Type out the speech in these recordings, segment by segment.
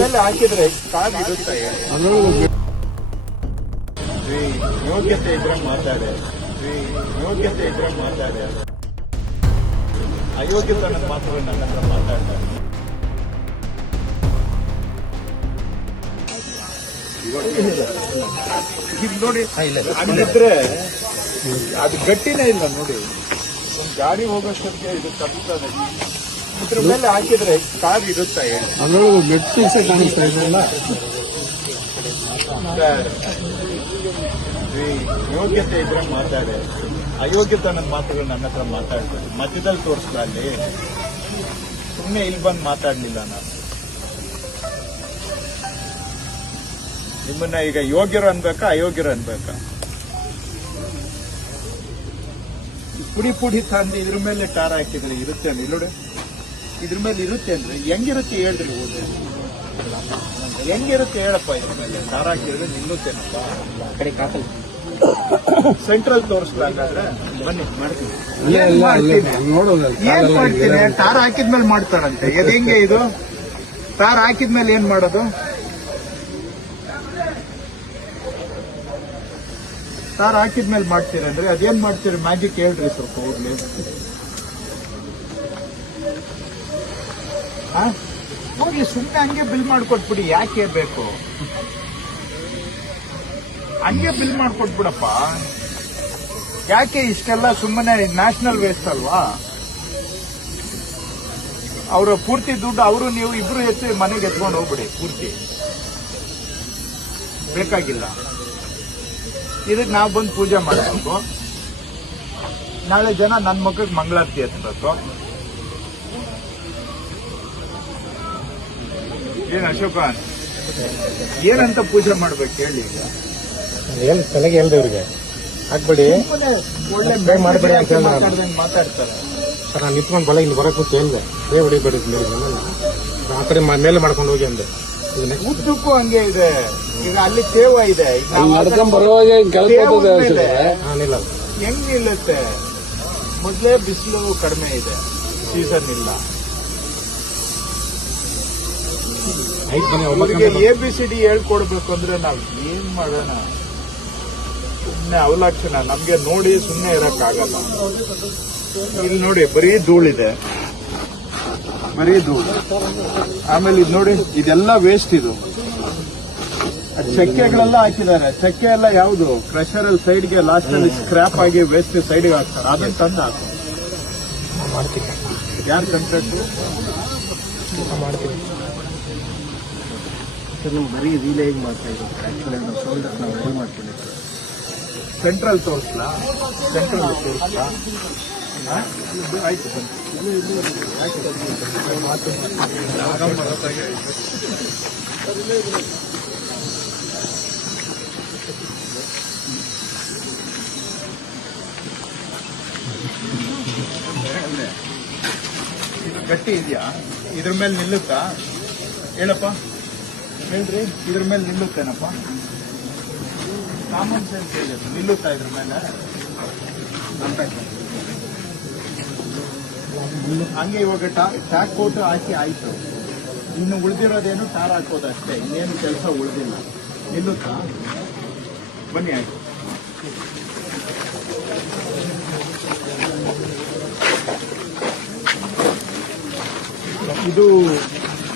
ಮೇಲೆ ಹಾಕಿದ್ರೆ ಕಾರ್ ಇರುತ್ತೆ. ಯೋಗ್ಯತೆ ಇದ್ರೆ ಮಾತಾಡಿ, ಯೋಗ್ಯತೆ ಇದ್ರೆ ಮಾತಾಡಿ. ಅಯೋಗ್ಯತೆ ನನ್ನ ಮಾತ್ರ ನನ್ನ ಹತ್ರ ಮಾತಾಡ್ತಾರೆ. ಈಗ ನೋಡಿ ಅಲ್ಲಿದ್ರೆ ಅದು ಗಟ್ಟಿನೇ ಇಲ್ಲ ನೋಡಿ. ಒಂದು ಗಾಡಿ ಹೋಗೋಷ್ಟಕ್ಕೆ ಇದು ತಪ್ಪುತ್ತದೆ. ಇದ್ರ ಮೇಲೆ ಹಾಕಿದ್ರೆ ಕಾರ್ ಇರುತ್ತೆ. ಕಾಣಿಸ್ತಾ ಇದೆಯಲ್ಲ, ಯೋಗ್ಯತೆ ಇದ್ರೆ ಮಾತಾಡಿ. ಅಯೋಗ್ಯತೆ ನನ್ನ ಮಾತುಗಳು ನನ್ನ ಹತ್ರ ಮಾತಾಡ್ತಾರೆ. ಮಧ್ಯದಲ್ಲಿ ತೋರಿಸ್ಲ ಅಲ್ಲಿ ಸುಮ್ಮನೆ ಇಲ್ಲಿ ಬಂದು ಮಾತಾಡ್ಲಿಲ್ಲ ನಾನು. ನಿಮ್ಮನ್ನ ಈಗ ಯೋಗ್ಯರು ಅನ್ಬೇಕಾ ಅಯೋಗ್ಯರು ಅನ್ಬೇಕಾ? ಪುಡಿ ತಂದು ಇದ್ರ ಮೇಲೆ ಟಾರ್ ಹಾಕಿದ್ರೆ ಇರುತ್ತೆ ಅಂದ್ರೆ ನೋಡಿ, ಇದ್ರ ಮೇಲೆ ಇರುತ್ತೆ ಅಂದ್ರೆ ಹೆಂಗಿರುತ್ತೆ ಹೇಳ್ರಿ. ಓದಿ ಹೆಂಗಿರುತ್ತೆ ಹೇಳಪ್ಪ. ಇದ್ರ ಮೇಲೆ ಟಾರ್ ಹಾಕಿದ್ರೆ ನಿಲ್ಲುತ್ತೇನಪ್ಪ. ಸೆಂಟ್ರಲ್ ತೋರಿಸ್ತಾ ಹಂಗಾದ್ರೆ ಬನ್ನಿ ಮಾಡ್ತೀನಿ. ಏನ್ ಮಾಡ್ತೀನಿ? ಟಾರ್ ಹಾಕಿದ್ಮೇಲೆ ಮಾಡ್ತಾರಂತೆ. ಇದು ಹೆಂಗೆ? ಇದು ಟಾರ್ ಹಾಕಿದ್ಮೇಲೆ ಏನ್ ಮಾಡೋದು? ಟಾರ್ ಹಾಕಿದ್ಮೇಲೆ ಮಾಡ್ತೀರಂದ್ರೆ ಅದೇನ್ ಮಾಡ್ತೀರಿ? ಮ್ಯಾಜಿಕ್ ಹೇಳ್ರಿ ಸ್ವಲ್ಪ ಹೋಗ್ಲಿ. ಹೋಗ್ಲಿ ಸುಮ್ಮನೆ ಹಂಗೆ ಬಿಲ್ ಮಾಡ್ಕೊಟ್ಬಿಡಿ. ಯಾಕೆ ಬೇಕು? ಹಂಗೆ ಬಿಲ್ ಮಾಡ್ಕೊಟ್ಬಿಡಪ್ಪ. ಯಾಕೆ ಇಷ್ಟೆಲ್ಲ ಸುಮ್ಮನೆ? ನ್ಯಾಷನಲ್ ವೇಸ್ಟ್ ಅಲ್ವಾ? ಅವರ ಪೂರ್ತಿ ದುಡ್ಡು ಅವರು ನೀವು ಇಬ್ರು ಎತ್ತಿ ಮನೆಗೆ ಎತ್ಕೊಂಡು ಹೋಗ್ಬಿಡಿ. ಪೂರ್ತಿ ಬೇಕಾಗಿಲ್ಲ. ಇದಕ್ಕೆ ನಾವು ಬಂದು ಪೂಜೆ ಮಾಡಬೇಕು. ನಾಳೆ ಜನ ನನ್ನ ಮಕ್ಕಳಿಗೆ ಮಂಗಳಾರತಿ ಎತ್ತಬೇಕು. ಏನ್ ಅಶೋಕ, ಏನಂತ ಪೂಜೆ ಮಾಡ್ಬೇಕು ಹೇಳಿ? ಏನ್ ತಲೆಗೆ ಹೇಳ್ದವ್ರಿಗೆ ಹಾಕ್ಬೇಡಿ, ಒಳ್ಳೆ ಮಾಡಬೇಡಿ ಅಂತ ಮಾತಾಡ್ತಾರೆ. ಸರ್ ನಾನು ನಿಂತ್ಕೊಂಡು ಬಲ ಇಲ್ಲಿ ಬರಕ್ಕೆ ಹೇಳಿದೆ, ಬೇ ಹೊಡಿಬೇಡಿ ಆ ಕಡೆ ಮೇಲೆ ಮಾಡ್ಕೊಂಡು ಹೋಗಿ ಅಂದೆ. ಉದ್ದಕ್ಕೂ ಹಂಗೆ ಇದೆ. ಈಗ ಅಲ್ಲಿ ತೇವ ಇದೆ, ಹೆಂಗ್ ನಿಲ್ಲುತ್ತೆ? ಮೊದ್ಲೇ ಬಿಸಿಲು ಕಡಿಮೆ ಇದೆ, ಸೀಸನ್ ಇಲ್ಲ. ಅವರಿಗೆ ABCD ಹೇಳ್ಕೊಡ್ಬೇಕು ಅಂದ್ರೆ ನಾವ್ ಏನ್ ಮಾಡೋಣ? ಸುಮ್ನೆ ಅವಲಕ್ಷಣ ನಮ್ಗೆ ನೋಡಿ ಸುಮ್ನೆ ಇರಕ್ಕಾಗಲ್ಲ. ಇಲ್ಲಿ ನೋಡಿ ಬರೀ ಧೂಳಿದೆ, ಬರೀ ಧೂಳು. ಆಮೇಲೆ ಇದು ನೋಡಿ, ಇದೆಲ್ಲ ವೇಸ್ಟ್. ಇದು ಚಕ್ಕೆಗಳೆಲ್ಲ ಹಾಕಿದ್ದಾರೆ. ಚಕ್ಕೆ ಎಲ್ಲ ಯಾವುದು? ಕ್ರಷರ್ ಅಲ್ಲಿ ಸೈಡ್ಗೆ ಲಾಸ್ಟ್ ಅಲ್ಲಿ ಸ್ಕ್ರಾಪ್ ಆಗಿ ವೇಸ್ಟ್ ಸೈಡ್ಗೆ ಹಾಕ್ತಾರೆ. ಅದನ್ನ ತಂದು ಹಾಕು. ಯಾರು ಕಾಂಟ್ರಾಕ್ಟ್ ಮಾಡ್ತೀವಿ? ಬರೀ ರೀಲೇ ಹೇಗೆ ಮಾಡ್ತಾ ಇದ್ದೀವಿ? ಆಕ್ಚುಲಿ ನಾವು ಶೋಲ್ಡರ್ ನಾವು ರೆಡಿ ಮಾಡ್ತೀವಿ. ಸೆಂಟ್ರಲ್ ತೋರಿಸ್ಲಾ? ಸೆಂಟ್ರಲ್ ತೋರಿಸ್ಲಾ? ಆಯ್ತು ಬನ್ನಿ. ಗಟ್ಟಿ ಇದೆಯಾ? ಇದ್ರ ಮೇಲೆ ನಿಲ್ಲುತ್ತಾ ಹೇಳಪ್ಪ? ಹೇಳ್ರಿ, ಇದ್ರ ಮೇಲೆ ನಿಲ್ಲುತ್ತೇನಪ್ಪ? ಕಾಮನ್ ಸೆನ್ಸ್ ಇದೆ. ನಿಲ್ಲುತ್ತಾ ಇದ್ರ ಮೇಲೆ? ಹಂಗೆ ಇವಾಗ ಟ್ಯಾಕ್ ಕೋಟ್ ಹಾಕಿ ಆಯ್ತು. ಇನ್ನು ಉಳಿದಿರೋದೇನು ಟಾರ್ ಹಾಕೋದು ಅಷ್ಟೇ, ಇನ್ನೇನು ಕೆಲಸ ಉಳಿದಿಲ್ಲ. ನಿಲ್ಲುತ್ತಾ? ಬನ್ನಿ ಆಯ್ತು. ಇದು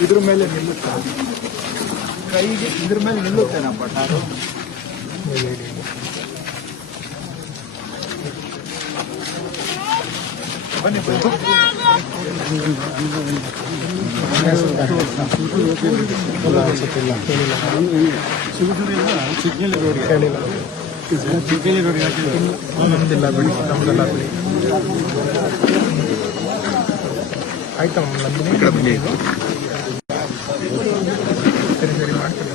ಇದ್ರ ಮೇಲೆ ನಿಲ್ಲುತ್ತಾ? ಕೈಗೆ ಇದ್ರ ಮೇಲೆ ನಿಲ್ಲುತ್ತೇನಪ್ಪ ಟಾರು? ಬನ್ನಿ ಚಿಕ್ಕಲಿ ರೋಡ್ಗೆ ನಮ್ದಿಲ್ಲ ಬಿಡಿ, ನಮ್ದೆಲ್ಲ ಬಿಡಿ. ಆಯ್ತಮ್ಮ, ಸರಿ ಸರಿ ಮಾಡ್ತೀನಿ.